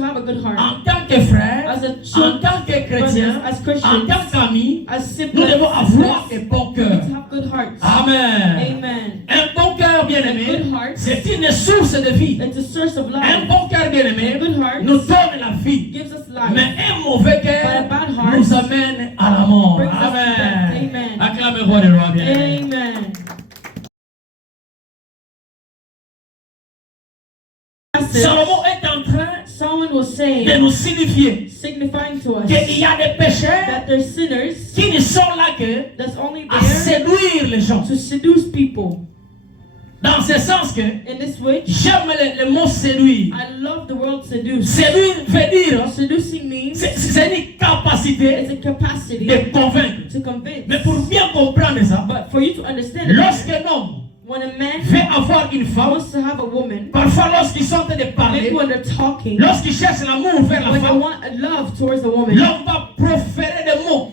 to have a good heart. En tant que frère, As a en tant que chrétien, as en Christians, tant qu'ami, as nous siblings, devons avoir un bon we cœur. need to have good hearts. Amen. Amen. Un bon cœur, bien-aimé, A good heart. c'est une source de vie. It's a source of Un life. bon cœur, bien-aimé, A good heart nous donne la vie. gives us Mais life. un mauvais cœur But a bad heart nous amène à la mort. brings us to Amen. death. Amen. Acclame le roi des rois, bien-aimé. Amen. Salomon est en train Someone was de saying, nous signifier signifying to us qu'il y a des pécheurs that they're sinners qui ne sont là que that's only à there séduire les gens. to seduce people. Dans ce sens que In this way, j'aime le mot séduire. I love the word seduce. Séduire veut dire, Seducing means c'est une capacité it's a capacity de convaincre. to convince. Mais pour bien comprendre ça, But for you to understand it, lorsqu'un homme when a man veut avoir une femme, wants to have a woman, parfois lorsqu'ils sont en train de maybe parler, when they're talking, lorsqu'ils cherchent l'amour vers la when they femme, want a love towards a woman, l'homme va proférer des mots.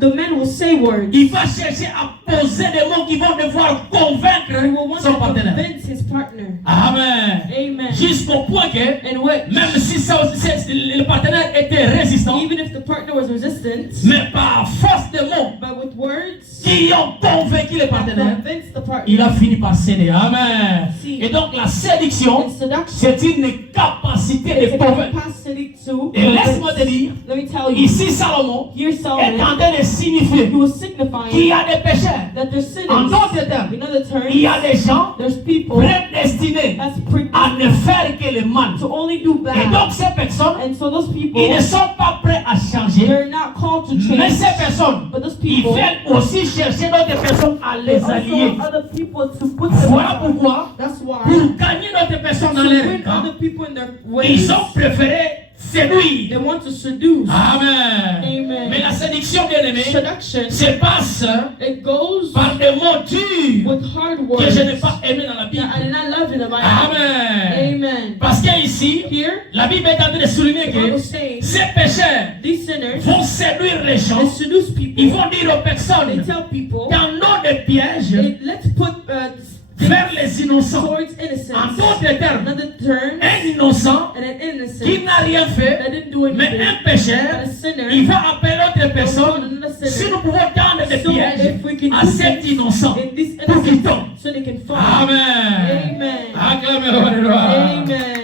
the man will say words. Il va chercher à poser des mots qui vont devoir He convaincre will want son to partenaire. convince his partner. Amen. Amen. Jusqu'au point que, In which, même si le partenaire était résistant, even if the partner was resistant, mais par force de mots but with words, qui ont convaincu le that partenaire, convinced the partner. il a fini par céder. Amen. Si. Et donc la séduction, And seduction c'est une capacité is de a convaincre. capacity to Et laisse-moi te dire, Let me tell you, ici Salomon here est en Solomon, train de signifier he was qu'il signifying y a des pécheurs. that there's En sinners. d'autres termes, In other terms, il y a des gens there's people prédestinés that's à ne faire que le mal. to only do Et donc bad. ces personnes, And so those people, ils ne sont pas prêts à changer. they're not called to Mais change. ces personnes, But those ils people, veulent aussi chercher d'autres personnes à they les also allier. want other people to put them Voilà aside. pourquoi, That's why, pour gagner d'autres personnes dans to leur win camp, other people in their ways, ils ont préféré séduire. they want to seduce. Amen. Amen. Mais la séduction, bien aimée, Seduction, se passe it goes par des mots durs with hard que words je n'ai pas aimé dans la Bible. that I did not love in the Bible. Amen. Amen. Parce qu'ici, Here, la Bible est en train de souligner the Bible que says ces pécheurs these sinners, vont séduire les gens. they seduce people. Ils vont dire aux They personnes, tell people, dans nos des pièges, let's put vers les innocents. towards En innocence. d'autres termes, Another term, un innocent and an qui innocent n'a rien fait, that didn't do mais anything. un But pécheur, a sinner, il va appeler l'autre personne. another Si sinner, nous pouvons tendre des so pièges if we can à do cet things innocent in this pour qu'il innocent, tombe. so they can fall. Amen. Amen. Acclamez le roi des rois. Amen.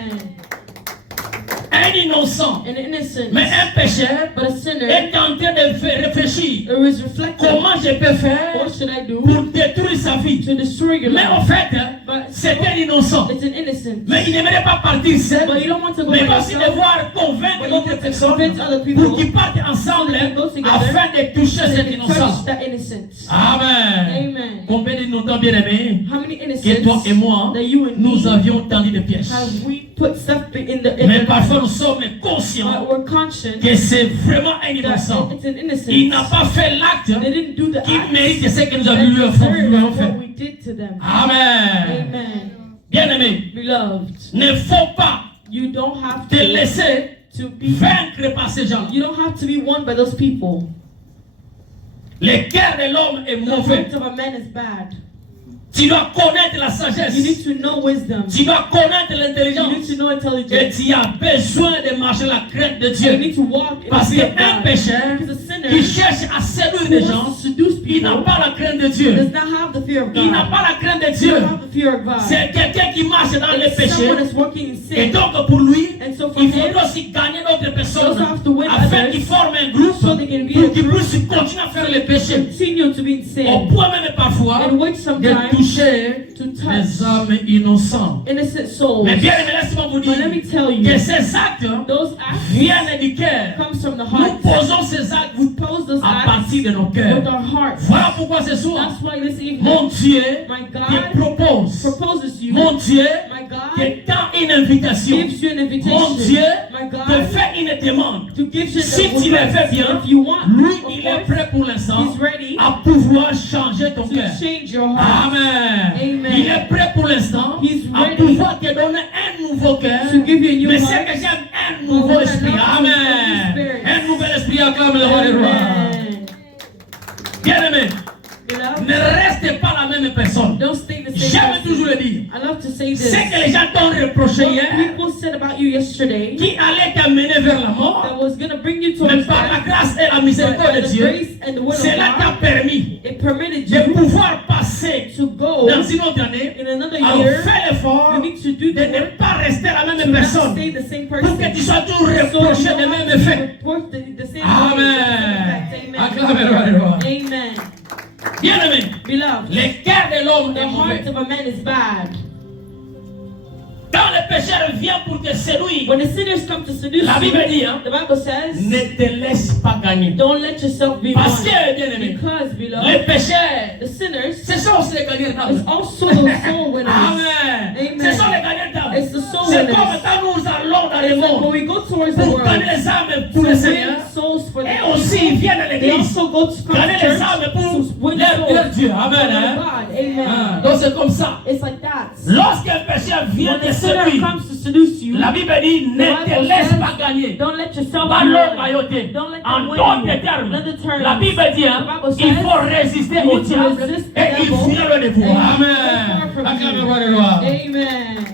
Un innocent, An innocent, mais un pécheur but a sinner, est en train de réfléchir. it was reflecting. Comment je peux faire What should I do pour détruire sa vie? to destroy your Mais en life? fait, But c'est un innocent. it's an innocent. Mais il n'aimerait pas partir seul. But you don't want to go Mais by il va aussi yourself. devoir convaincre But you d'autres want to personnes convince other pour people qu'ils partent ensemble so they go together, afin de toucher so cet they can innocent. touch that innocent. Amen. Amen. Combien de nous bien aimés How many que toi et innocents moi, that you and nous me avions tendu des pièges. have we put stuff in the Mais in parfois the nous sommes conscients but we're conscious que c'est vraiment un innocent. that it's an innocent. Il n'a pas fait l'acte They didn't do the qui act mérite ce que nous that avons lui avons deserved fait. what we did to them. Amen. Amen. Bien aimé, Beloved, ne faut pas you don't have te laisser to be vaincre par ces gens. you don't have to be won by those people. Le cœur de l'homme est The mauvais. heart of a man is bad. Tu dois connaître la You sagesse. need to know wisdom. Tu dois connaître You need l'intelligence. to know Et intelligence. tu as besoin de marcher la crainte de You Dieu. need to walk in the Parce fear of qu'un God. pécheur Because a sinner qui cherche à séduire who les wants gens, to seduce il n'a people pas la crainte de does Dieu. not have the fear of Il n'a God. pas la crainte de They Dieu. don't have the fear of God. C'est quelqu'un qui marche dans les It's someone péchés. that's working in Et sin. donc pour lui, And so for il him, faudra aussi gagner d'autres personnes also have to win afin others qu'ils forment un groupe so they can be pour a qu'ils group. puissent continuer à faire les péchés. Continue to be in Au sin. point même parfois And which de sometimes toucher to les touch âmes innocents. innocent souls. Mais bien aimé, laissez-moi vous dire But let me tell you, que ces actes those acts viennent du cœur. comes from the Nous heart. posons ces actes We pose those à acts partir de nos with cœurs. our hearts. Voilà pourquoi ce soir, That's why this evening, mon Dieu my te God propose, proposes you. mon Dieu My God te tend une invitation, gives you an invitation. mon Dieu My te God fait une demande. to give you Si the tu le fais bien, if you want, lui, of il est course, prêt pour l'instant He's ready à pouvoir changer ton to cœur. change your heart. Amen. Amen. Il est prêt pour l'instant He's à ready pouvoir te donner un nouveau cœur. to give you a new Mais c'est heart. que j'aime un nouveau esprit. Amen. Un nouvel esprit acclame le roi des rois. Amen. Bien aimé, Beloved, ne restez pas la même personne. don't stay the same J'aime person. toujours le dire. I love to say this. Ce que les gens t'ont reproché What hier, people said about you yesterday qui allait t'amener vers la mort, that was going to bring you mais towards par la death, grâce et la but miséricorde by de the Dieu, grace and the will of cela t'a God, permis it permitted de you pouvoir passer to go dans une autre année in another à year. faire l'effort You need to do de the ne work pas rester la to même not personne stay the same pour person. que tu sois toujours So you reproché don't des have mêmes to effets. report the same Amen. effect. Acclamez-le, alléluia. Amen. Bien-aimé, Beloved, le cœur de l'homme the est mauvais. heart of a man is bad. Quand le pécheur vient pour te séduire, When the sinners come to seduce la Bible dit, you, hein, the Bible says, ne te laisse pas gagner. don't let yourself be Parce won. que, bien-aimé, Because, les beloved, pécheurs, the sinners ce sont aussi les gagnants is d'âme. also the soul winners. Amen. Amen. Ce sont les gagnants d'âme. It's the soul C'est winners. comme quand nous allons dans le It's like when monde we go towards the pour world gagner les âmes to pour le win Seigneur. souls for the Et aussi, ils viennent à They l'église. also go to Gagner les âmes church pour to win leur souls Dieu. for Amen. Hein? God. Amen. Ah, donc c'est comme ça. It's like that. Lorsqu'un pécheur vient When te a sinner séduire, comes to seduce you, la Bible dit ne te Bible laisse says, pas gagner. don't let yourself Pas be l'homme won. mailloté. Don't let En them win d'autres you. termes, In other terms, la Bible dit hein, the Bible il says, faut résister you au need to diable resist the et il devil fuira le dévouement. and Amen. far from Acclamez you. le roi de gloire. Amen.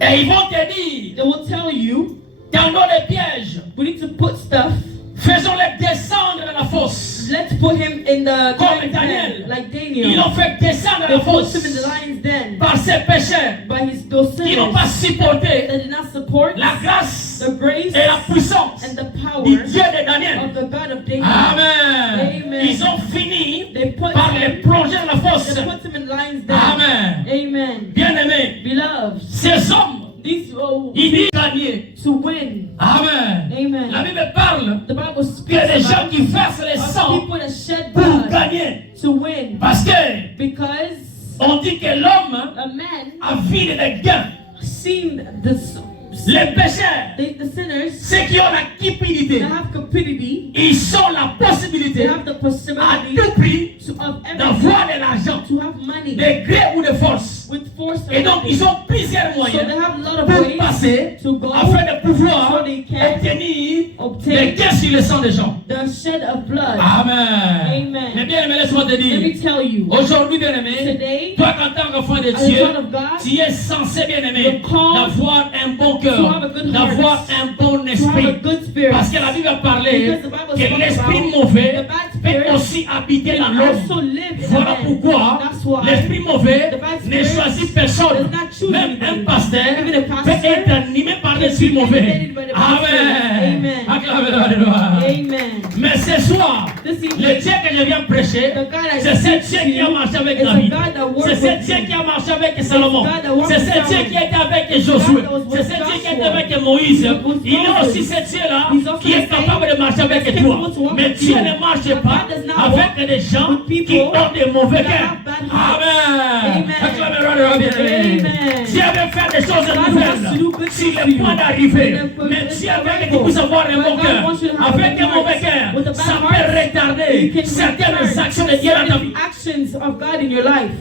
Et ils vont te dire, They will tell you, tendons les pièges, we need to put stuff, faisons-les descendre dans la fosse. let's put him in the Comme lion's Daniel. den, like Ils Daniel. l'ont fait descendre dans They la put fosse him in the lion's den par ces pécheurs by those qui n'ont sinners pas supporté that did not support la grâce the grace et la puissance and the power du Dieu de Daniel. of the God of David. Amen. Amen. Ils ont fini They put par les him, plonger dans la fosse. they put him in the lion's den. Amen. Amen. Bien-aimés, Beloved, ces hommes, these ils disent gagner. to win. Amen. Amen. La Bible parle The Bible que speaks les gens about qui versent le sang people that shed pour blood gagner. to win. Parce que Because on dit que l'homme a man a vu des gains. seen this, Les pécheurs, the sinners ceux qui ont la cupidité, that have cupidity, ils ont la they possibilité have the à possibility tout prix of everything, d'avoir de l'argent, to have money de gré ou de force. with force Et and donc, ils ont plusieurs so they moyens have a lot of pour ways passer to go afin de pouvoir so they can obtenir des obtain gains sur le sang des gens. the shed of blood. Amen. Amen. Mais bien aimé, laisse-moi te Let me dire, tell you, aujourd'hui, bien aimé, today, toi en tant qu'enfant de as a Dieu, son of God, tu es censé, bien aimé, You're called d'avoir un bon to have cœur, a good d'avoir heart, un bon to have a esprit. good spirit. Parce que la Bible a parlé Because the Bible que spoke l'esprit about mauvais the bad peut spirit aussi habiter dans can l'homme. also live in Voilà a man. pourquoi That's why l'esprit mauvais the bad ne spirit choisit personne. does not choose Même anybody. un pasteur Even a pastor peut être animé par l'esprit can be mauvais. animated by the bad spirit. Amen. Amen. Acclamez-le, alléluia. Amen. Mais ce soir, This evening, le Dieu que je viens prêcher, the God I c'est ce speak Dieu to qui a you marché avec is a David. God that works C'est ce with Dieu you. qui a marché avec Salomon. God that works C'est with ce Dieu Solomon. qui était avec Josué. that was with C'est ce Dieu qui était Joshua. avec Moïse. With Il est Moses. aussi ce Dieu-là He's also qui est the same capable de marcher avec that's toi. capable to walk Mais with Dieu you. ne marche But pas God does not avec walk des gens with people qui ont des mauvais that cœurs. have bad hearts. Amen. Amen. Acclamez-le, le bien-aimé. Amen. Dieu veut faire des choses God wants to do nouvelles good sur things le for you. point d'arriver. And Mais it's Dieu veut que tu arrival. puisses avoir un But bon God cœur. wants you to have a Avec good un mauvais heart. cœur, With a bad ça heart, peut retarder you can certaines return actions de Dieu dans ta vie. certain actions of God in your life.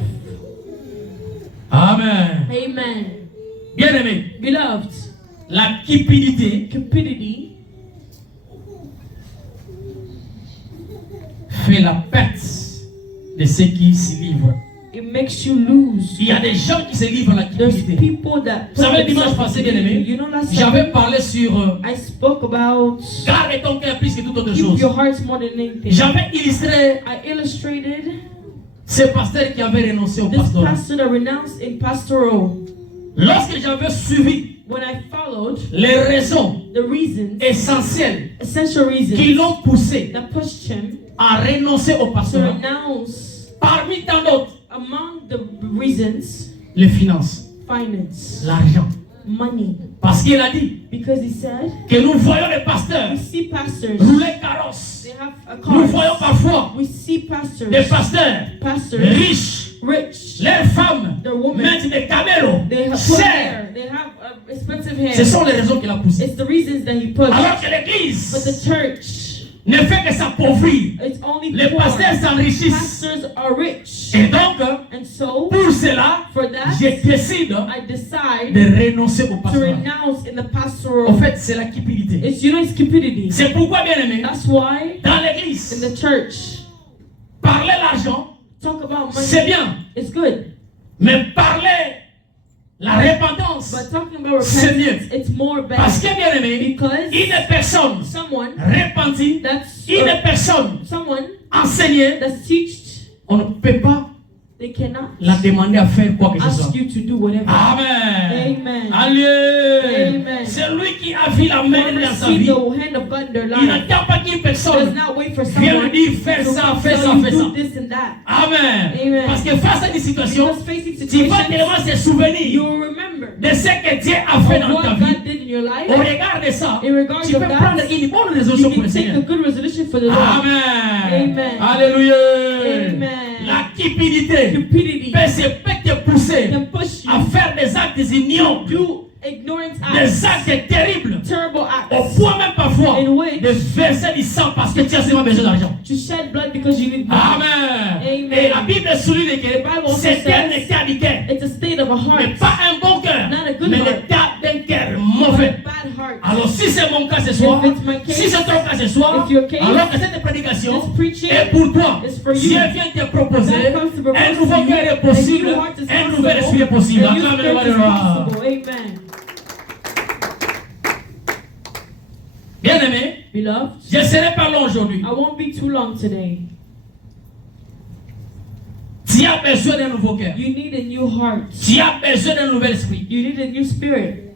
Amen. Amen. Bien-aimé, Beloved, la cupidité cupidity fait la perte de ceux qui s'y livrent. it makes you lose. Il y a des gens qui se livrent à la There's cupidité. people that Vous savez, dimanche passé, bien-aimé, you know, last j'avais time parlé sur I spoke about garde ton cœur plus que toute autre keep chose. your hearts more than anything. J'avais illustré I illustrated ce pasteur qui avait renoncé au this pastorat. pastor that renounced in pastoral. Lorsque j'avais suivi When I followed les raisons the reasons, essentielles essential qui reasons l'ont poussé that pushed him à renoncer au to pastorat, renounce, parmi tant d'autres, among the reasons, les finances, finance, l'argent. money. Parce qu'il a dit Because he said, que nous voyons les pasteurs we see pastors, rouler carrosse. they have a Nous car. voyons parfois We see pastors, des pasteurs pastors, riches, rich, leurs femmes their women, mettent des camélos they have put chers. hair, they have expensive hair. Ce sont les raisons qu'il a poussé. It's the reasons that he pushed. Alors que But l'église the church, ne fait que s'appauvrir. it's only Les poor. pasteurs s'enrichissent. Pastors are rich. Et donc, And so, pour cela, for that, je décide I decide de renoncer au to pastorat. renounce in the En pastoral. fait, c'est la cupidité. It's, you know, it's cupidity. C'est pourquoi, bien aimé, That's why dans in l'église, the church, parler l'argent, talk about c'est money bien. is good. Mais parler la repentance, But talking about c'est repentance, mieux. it's more Parce better. que bien aimé, Because une personne someone repentie, that's une personne someone enseignée, that's teached, on ne peut pas they cannot la demander à faire quoi que ce soit. ask you to do whatever. Amen. Amen. Alléluia. Amen. C'est lui qui a vu la main dans sa See vie. the hand of God in their Il life. n'attend pas qu'une Does personne not wait for vienne someone lui dire fais to ça, fais tell ça, you fais do ça. this and that. Amen. Amen. Parce que face à des situations, Because facing tu vas situations, tellement se souvenir you will remember de ce que Dieu a fait of dans ta what vie. God did in your life. Au regard de ça, In regards tu peux of that, prendre une bonne résolution You pour le can take a Seigneur. good resolution for the Lord. Amen. Amen. Alléluia. Amen. La cupidité Cupidity peut te pousser can push à you faire des actes ignobles, do ignorance des acts, actes terribles, terrible au acts, point même parfois in which de verser du sang parce que tu as seulement besoin d'argent. to shed blood because you need money. Amen. Amen. Et la Bible souligne que Bible also c'est un says état du cœur, It's a state of a mais heart, pas un bon cœur, not a good mais heart, l'état d'un cœur but mauvais. a bad heart. Alors si c'est mon cas ce soir, If it's my case, si c'est ton cas ce soir, if your case, alors que cette prédication this preaching est pour toi. is for you. Dieu vient te proposer God comes to propose un to nouveau you, cœur est a possible, new heart is un nouvel esprit possible, est possible. a new Acclamez-le, spirit is alléluia. possible. Amen. Bien aimé, Beloved, je serai pas long aujourd'hui. I won't be too long today. Tu as besoin d'un nouveau cœur. You need a new heart. Tu as besoin d'un nouvel esprit. You need a new spirit,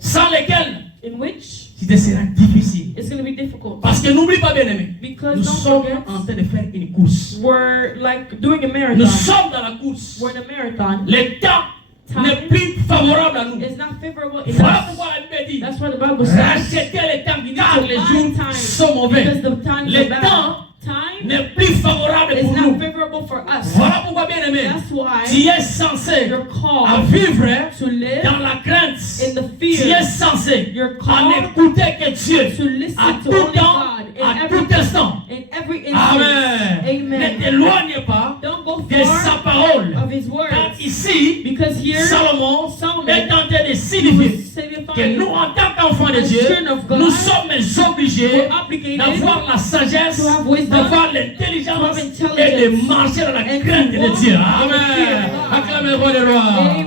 Sans lequel, in which il te sera difficile. it's going to be difficult. Parce que n'oublie pas, bien aimé, Because nous don't sommes forget, en train de faire une course. we're like doing a Nous marathon. sommes dans la course. We're in a marathon. Le temps n'est plus favorable à nous. It's not favorable Voilà enough. pourquoi la Bible dit That's why the Bible says, rachetez le temps car les buy jours time sont mauvais. because the times Le are bad. temps Time n'est plus favorable is pour not nous. favorable for us. Voilà pourquoi, bien aimé, That's why tu es censé you're à called vivre to live dans la crainte. in the Tu es fear, censé You're à called n'écouter que Dieu to listen à to tout only temps, God à in tout every, instant. in every instance. Amen. Amen. Ne t'éloigne pas Don't go de sa far parole. of His Car words. ici, Because here, Salomon Solomon est en train de he was signifier que signifying nous, en tant qu'enfants de as Dieu, children of God, nous sommes obligés we're obligated d'avoir la sagesse, to have wisdom, d'avoir l'intelligence to have intelligence, et de marcher dans la and crainte to de walk Dieu. in the fear Amen. of God. Acclamez le roi des rois. Amen.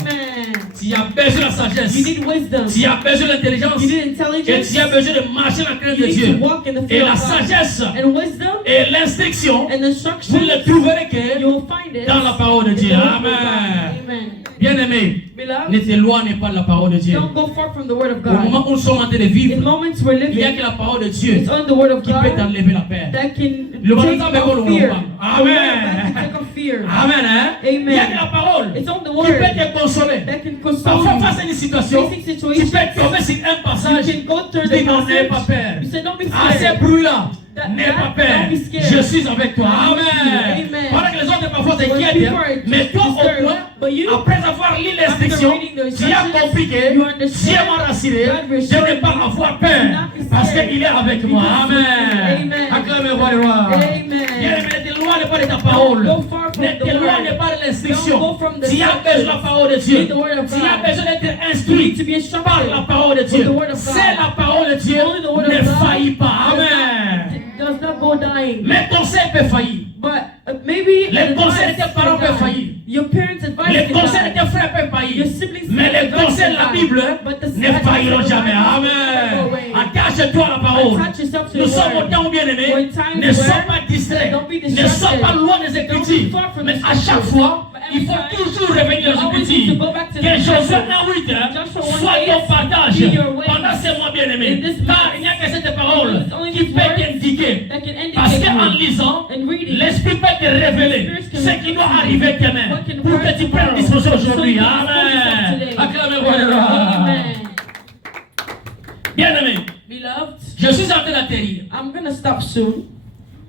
Tu as besoin de la sagesse, You need wisdom. tu as besoin d'intelligence You need et intelligence. tu as besoin de marcher dans la crainte You de need Dieu. to walk in the Et fear la of God. sagesse And wisdom et l'instruction, and vous instruction, ne trouverez que you will find it dans la parole de in Dieu. the word of God. Amen. Amen. Bien-aimé, Beloved, ne t'éloigne pas de la parole de Dieu. don't go far from the word of Au moment God. où nous sommes en train de In vivre, moments we're il n'y a living, que la parole de Dieu it's on the word of qui peut God t'enlever la paix. that can Le take baptême est off bon, fear. Amen. The word of God can take off fear. Amen. Hein? Il n'y a que la Amen. parole It's on the qui word peut te consoler. that can console Parfois, you. face à une situation, Facing tu situations, peux tomber sur un you passage. can go through Tu the dis non, n'aie pas passage. peur. You say, don't be À ces scared. bruits-là, That- n'aie pas that- peur. don't be scared. Je suis avec toi. I'm with you. Amen. Amen. Voilà que les autres parfois When t'inquiètent. people are Mais toi, au disturbed, moins, but you, après avoir lu l'instruction, reading the tu as instructions, compris que you understand Dieu m'a rassuré God de reassured ne pas you avoir to peur. not be Parce scared. qu'il est avec moi. Because- Amen. Amen. Acclamez le roi des rois. Amen. Bien, ne t'éloigne pas de ta parole. Don't go far from Ne the t'éloigne word. pas de l'instruction. Don't go from the Tu as instructions. besoin de la parole de You Dieu. need the word of Tu as God. besoin d'être You need instruit to be par instructed la parole de with Dieu. the word of God. C'est la parole de Dieu. Only the word of Ne God faillit pas. Amen. does not go dying. Les conseils peuvent faillir. But maybe Les advice conseils de tes parents can peuvent die. faillir. Your parents' advice Les can conseils de die. tes frères peuvent Your faillir. siblings' Mais les advice conseils de can la die. Bible But the ne advice failliront of the jamais. Bible Amen. will never go away. Attache-toi à la parole. Attach yourself to Nous the sommes au word. temps, bien-aimés. We're in times Ne sois where- pas distrait. Don't be Ne distracted. sois pas loin des Don't be Écritures. far from Mais the à chaque scriptures. fois, But every il faut time, toujours revenir aux you always need Écritures. to go back to the Que Josué scriptures. 1:8 Joshua soit 1:8 ton partage be your way pendant ces mois, bien-aimés. in this Car month. il n'y a que cette parole It's only qui these peut words t'indiquer. that can Parce indicate qu'en you. lisant, And reading, l'Esprit peut te révéler ce qui doit arriver demain What can pour que work tu prennes tomorrow. disposition So aujourd'hui. you can Amen. focus on today. Acclamez-moi le roi. Amen. Bien-aimé, Beloved, je suis en train d'atterrir. I'm going to stop soon.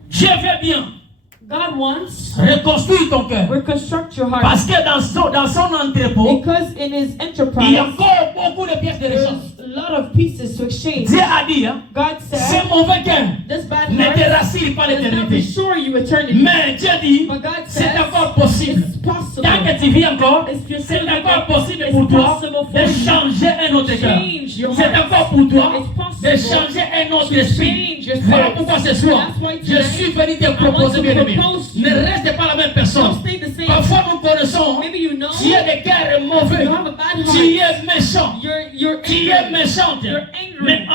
Dieu veut bien God wants reconstruire ton cœur. reconstruct your heart Parce que dans son entrepôt, because in His il y a enterprise encore beaucoup de pièces de there's rechange. lot of pieces to exchange. Dieu a dit, hein, God ce said, mauvais cœur this bad ne te heart rassure pas does not l'éternité. restore you eternity. Mais Dieu dit, But God c'est says, encore possible. it's possible. Tant que tu vis encore, If you're c'est still encore living, possible it's pour toi possible de for you changer un autre cœur. change your C'est heart. encore pour toi It's de possible changer un autre to esprit. change your Voilà spirit. pourquoi ce soir, That's why je tonight, suis venu te I want proposer, to bien aimé. propose to Ne you. reste pas la même personne. Don't stay the same. Parfois nous connaissons, Maybe you know tu es de cœur mauvais, you have a bad heart. tu es méchant, You're tu es angry. méchante. You're angry. Mais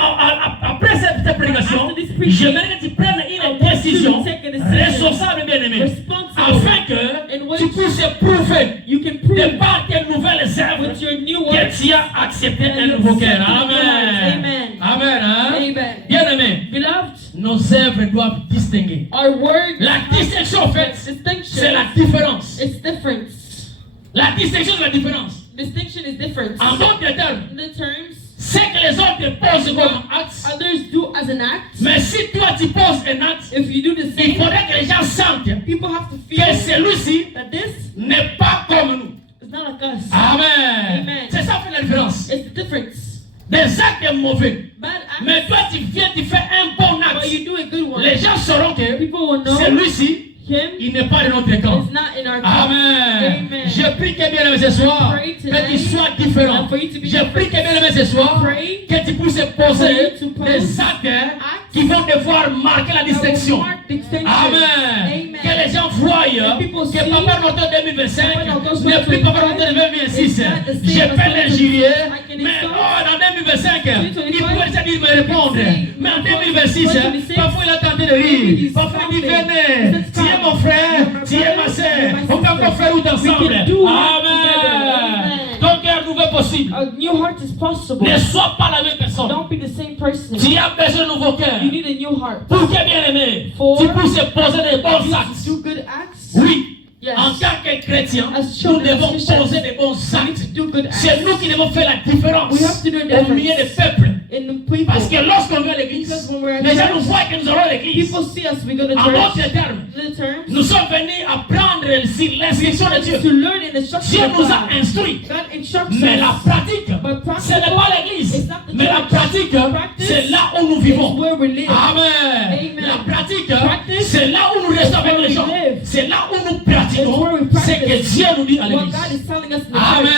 après cette prédication, After this preaching, j'aimerais que tu prennes I une want you to décision take a decision. responsable, bien aimé, Responsible. afin que In which tu puisses prouver you can de prove par tes nouvelles œuvres with your new que works. tu as accepté un And nouveau cœur. accepted Amen. Amen. Amen. Hein? Amen. Bien aimé, Beloved, nos œuvres doivent distinguer. our words La distinction, en fait, c'est distinction. la différence. It's difference. La distinction, c'est la différence. Distinction is difference. En d'autres termes, In the terms, ce que les autres posent comme acte, others do as an act. mais si toi tu poses un acte, If you do the il same, faudrait que les gens sentent people have to que feel celui-ci that this n'est pas comme nous. is not like us. Amen. Amen. C'est ça qui fait la différence. It's the difference. Des actes mauvais. Bad acts, Mais toi tu viens, tu fais un bon but acte. you do a good one. Les gens sauront que People will know celui-ci, him il n'est pas de notre camp. is not in our Amen. Amen. Je prie que bien aimé ce soir, I pray que tonight tu sois différent. for you to be Je prie que bien aimé ce soir, Pray que tu puisses for poser you to pose des actes acts qui vont devoir marquer la that will distinction. mark distinction. Amen. Amen. Que les gens voient And people que see Papa Notre 2025 Papa Notre n'est plus Papa Notre 2026. It's not the same Je as peux l'injurier, 2025. I can mais insult. en 2025, il 2025, pourrait déjà dire me répondre. say, Mais en 2026, 2026, parfois il a tenté de rire. Parfois il dit venez, tu es mon frère, tu es ma soeur. On peut encore faire route ensemble. We can do it Amen. together. Ton cœur nouveau possible. A new heart is possible. Ne sois pas la même personne. Don't be the same person. Tu as besoin de nouveau cœur. You need a new heart. Pour que bien aimé, For tu puisses poser des bons You actes. do good acts. Oui. Yes. En tant que chrétien, As nous children of devons Christians, poser des bons We need actes. to do good acts. C'est nous qui devons faire la différence We have to do a au difference. milieu des peuples. In the people. Parce que lorsqu'on vient à l'église, Because when we're at les gens church, nous voient que nous allons à l'église. People see us, we go to En church. d'autres termes, In the terms, nous sommes venus apprendre l'instruction de Dieu. to learn in the Dieu instruction of nous a God. instruits. God instructs Mais us. la pratique, But ce n'est pas l'église. it's not the Mais la church. pratique, Practice c'est là où nous is vivons. where we live. Amen. Amen. La pratique, Practice c'est là où nous restons avec where les we gens. live. C'est là où nous It's pratiquons where we ce practice que Dieu nous dit à what l'église. God is telling us in the Amen. church.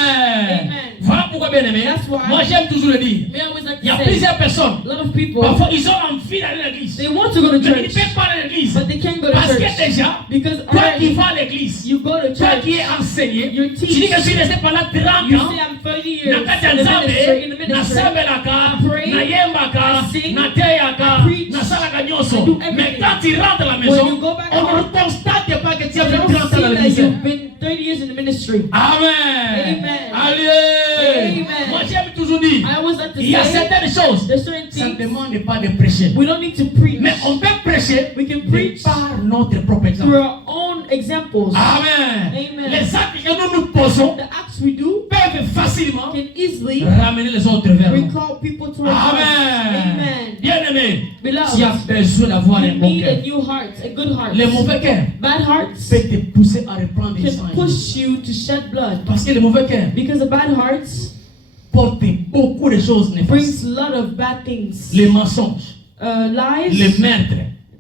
Amen. Voilà pourquoi, bien aimé, That's why- moi j'aime toujours le dire. We always like Il y a to say, plusieurs personnes, a lot of people, parfois ils ont envie d'aller à l'église. they want to go to Mais ils ne church, peuvent pas aller à l'église. but they can't go to Parce church. que déjà, Because toi qui already, vas à l'église, you go to toi church, qui es enseigné, you tu dis que je suis resté pendant 30 you ans. say I'm 30 years Nakati in the ministry, in the nzambe ministry. nasambelaka pray, nayembaka I sing, nateyaka I preach, nasalaka I nyonso do mais everything. quand tu rentres à la When maison you go back on ne home, constate pas que tu as You fait don't 30 ans see dans that l'église. you've been 30 years in the ministry. Amen. Amen. Allez. Amen. Moi j'aime toujours dire, I always like to il y a say, certaines choses, there's certain ça ne things demande pas de prêcher. we don't need to preach. Mais on peut prêcher We can de preach par notre propre through exemple. our own examples. Amen. Amen. Les actes que nous nous posons The acts we do peuvent facilement can easily ramener les autres vers nous. recall people towards us. Amen. Amen. Bien-aimé, Beloved, tu as besoin d'avoir you un bon need cœur. a new heart, a good heart. Les mauvais cœurs Bad hearts peuvent te pousser à reprendre des can push you to shed blood. Parce que les mauvais cœurs Because the bad hearts portent beaucoup de choses néfastes. brings a lot of bad things. Les mensonges, les Lies, meurtres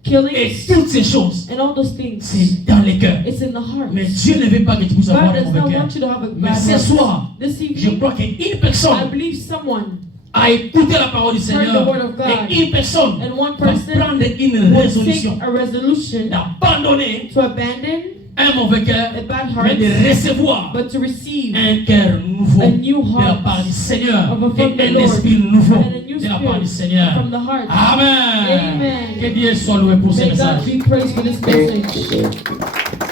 et killings, toutes ces choses, and all those things. c'est dans les cœurs. It's in the heart. Mais Dieu ne veut pas que tu puisses avoir God un does mauvais not cœur. want you to have a Mais bad ce heart. soir, This je evening, crois qu'une I personne believe someone a écouté la parole du Seigneur the word of God. et une personne and one va person prendre une will résolution take a resolution d'abandonner to abandon un mauvais cœur, a bad mais heart, de recevoir but to receive un cœur nouveau a new de la heart part du Seigneur of a from the et un Lord esprit nouveau and a new de la part du spirit Seigneur. from the heart. Amen. Amen. Que Dieu soit loué pour ce May message. God be praised for this message.